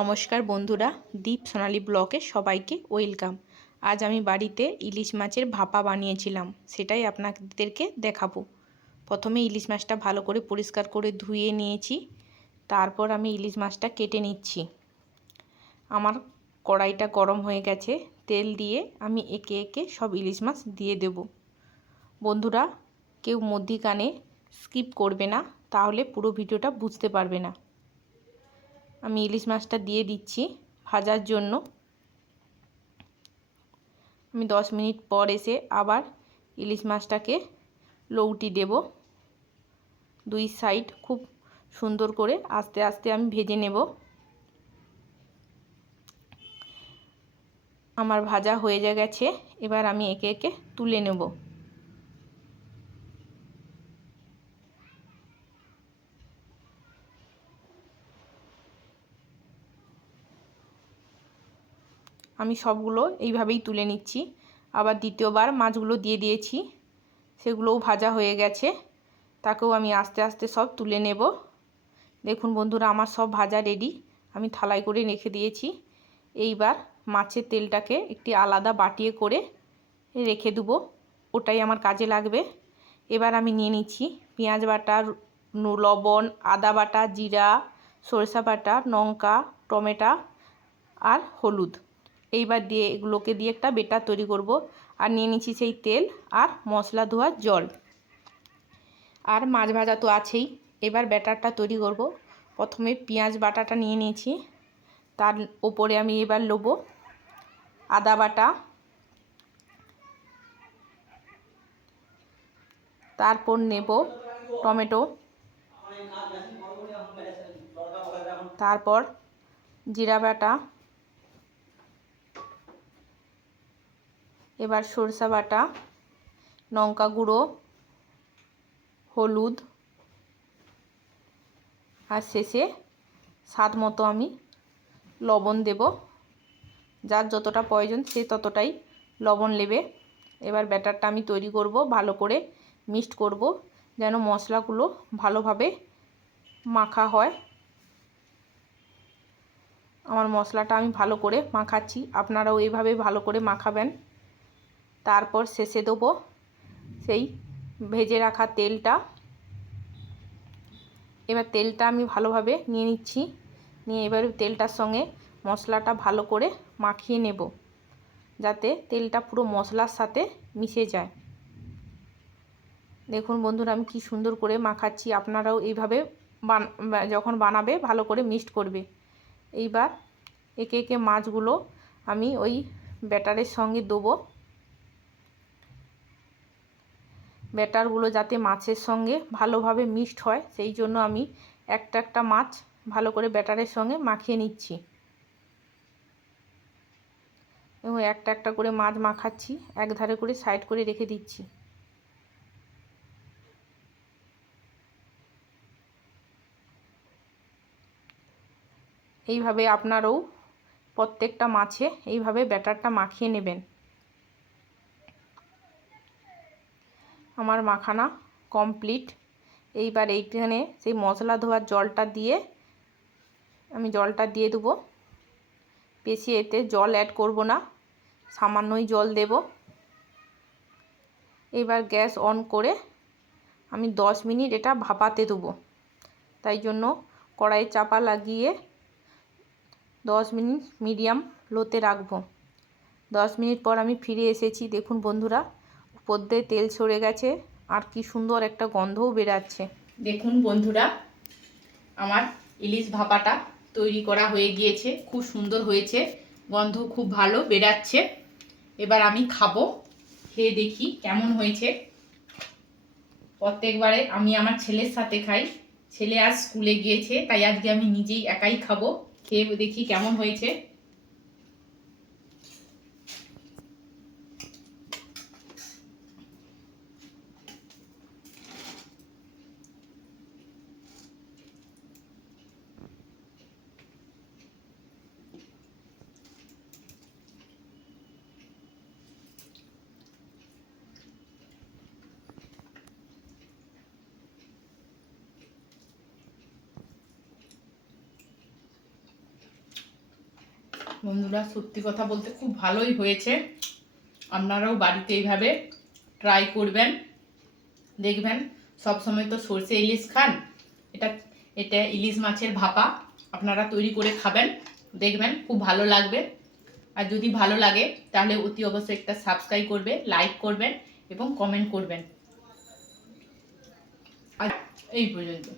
নমস্কার বন্ধুরা, দীপ সোনালী ব্লগে সবাইকে ওয়েলকাম। আজ আমি বাড়িতে ইলিশ মাছের ভাপা বানিয়েছিলাম, সেটাই আপনাদেরকে দেখাবো। প্রথমে ইলিশ মাছটা ভালো করে পরিষ্কার করে ধুয়ে নিয়েছি, তারপর আমি ইলিশ মাছটা কেটে নিচ্ছি। আমার কড়াইটা গরম হয়ে গেছে, তেল দিয়ে আমি একে একে সব ইলিশ মাছ দিয়ে দেব। বন্ধুরা, কেউ মধ্যিখানে স্কিপ করবে না, তাহলে পুরো ভিডিওটা বুঝতে পারবে না। আমি ইলিশ মাছটা দিয়ে দিচ্ছি ভাজার জন্য। আমি 10 মিনিট পর এসে আবার ইলিশ মাছটাকে লউটি দেব। দুই সাইড খুব সুন্দর করে আস্তে আস্তে আমি ভেজে নেব। আমার ভাজা হয়ে গেছে, এবার আমি একে একে তুলে নেব। আমি সবগুলো এইভাবেই তুলে নিচ্ছি। আবার দ্বিতীয়বার মাছগুলো দিয়ে দিয়েছি, সেগুলোও ভাজা হয়ে গেছে, তাকেও আমি আস্তে আস্তে সব তুলে নেব। দেখুন বন্ধুরা, আমার সব ভাজা রেডি, আমি থালায় করে রেখে দিয়েছি। এইবার মাছের তেলটাকে একটি আলাদা বাটিয়ে করে রেখে দেবো, ওটাই আমার কাজে লাগবে। এবার আমি নিয়ে নিচ্ছি পেঁয়াজ বাটা, লবণ, আদা বাটা, জিরা, সরিষা বাটা, লঙ্কা, টমেটো আর হলুদ। এইবার দিয়ে এগুলোকে দিয়ে একটা বেটার তৈরি করব। আর নিয়ে নিচ্ছি সেই তেল আর মশলা ধোয়ার জল, আর মাছ ভাজা তো আছেই। এবার ব্যাটারটা তৈরি করব। প্রথমে পেঁয়াজ বাটাটা নিয়ে নিয়েছি, তার ওপরে আমি এবার নেব আদা বাটা, তারপর নেব টমেটো, তারপর জিরা বাটা, এবার সরষা বাটা, লঙ্কা গুঁড়ো, হলুদ, আর শেষে স্বাদ মতো আমি লবণ দেব। যার যতটা প্রয়োজন সে ততটাই লবণ নেবে। এবার ব্যাটারটা আমি তৈরি করব, ভালো করে মিক্সড করব, যেন মশলাগুলো ভালোভাবে মাখা হয়। আমার মশলাটা আমি ভালো করে মাখাচ্ছি, আপনারাও এইভাবে ভালো করে মাখাবেন। তারপর শেষে দেবো সেই ভেজে রাখা তেলটা। এবার তেলটা আমি ভালোভাবে নিয়ে নিচ্ছি, নিয়ে এবার তেলটার সঙ্গে মশলাটা ভালো করে মাখিয়ে নেব, যাতে তেলটা পুরো মশলার সাথে মিশে যায়। দেখুন বন্ধুরা, আমি কি সুন্দর করে মাখাচ্ছি। আপনারাও এইভাবে যখন বানাবে ভালো করে মিক্সড করবে। এইবার একে একে মাছগুলো আমি ওই ব্যাটারের সঙ্গে দেবো। ব্যাটারগুলো যাতে মাছের সঙ্গে ভালোভাবে মিক্সড হয়, সেই জন্য আমি একটা একটা মাছ ভালো করে ব্যাটারের সঙ্গে মাখিয়ে নিচ্ছি। এবং একটা একটা করে মাছ মাখাচ্ছি, এক ধারে করে সাইড করে রেখে দিচ্ছি। এইভাবে আপনারাও প্রত্যেকটা মাছে এইভাবে ব্যাটারটা মাখিয়ে নেবেন। আমার মাখানা কমপ্লিট। এইবার এইখানে সেই মশলা ধোয়ার জলটা দিয়ে আমি জলটা দিয়ে দেবো। বেশি এতে জল অ্যাড করব না, সামান্যই জল দেব। এবার গ্যাস অন করে আমি 10 মিনিট এটা ভাপাতে দেবো। তাই জন্য কড়াইয়ে চাপা লাগিয়ে 10 মিনিট মিডিয়াম লোতে রাখবো। 10 মিনিট পর আমি ফিরে এসেছি। দেখুন বন্ধুরা, উপর দিয়ে তেল সরে গেছে, আর কি সুন্দর একটা গন্ধও বেরাচ্ছে। দেখুন বন্ধুরা, আমার ইলিশ ভাপাটা তৈরি করা হয়ে গিয়েছে, খুব সুন্দর হয়েছে, গন্ধ খুব ভালো বেরাচ্ছে। এবার আমি খাবো, খেয়ে দেখি কেমন হয়েছে। প্রত্যেকবারে আমি আমার ছেলের সাথে খাই, ছেলে আজ স্কুলে গিয়েছে, তাই আজকে আমি নিজেই একাই খাবো। খেয়ে দেখি কেমন হয়েছে। বন্ধুরা, সত্যি কথা বলতে খুব ভালোই হয়েছে। আপনারাও বাড়িতে এইভাবে ট্রাই করবেন, দেখবেন। সব সময় তো সরষে ইলিশ খান, এটা এটা ইলিশ মাছের ভাপা আপনারা তৈরি করে খাবেন, দেখবেন খুব ভালো লাগবে। আর যদি ভালো লাগে তাহলে অতি অবশ্যই একটা সাবস্ক্রাইব করবে, লাইক করবেন এবং কমেন্ট করবেন। আর এই পর্যন্ত।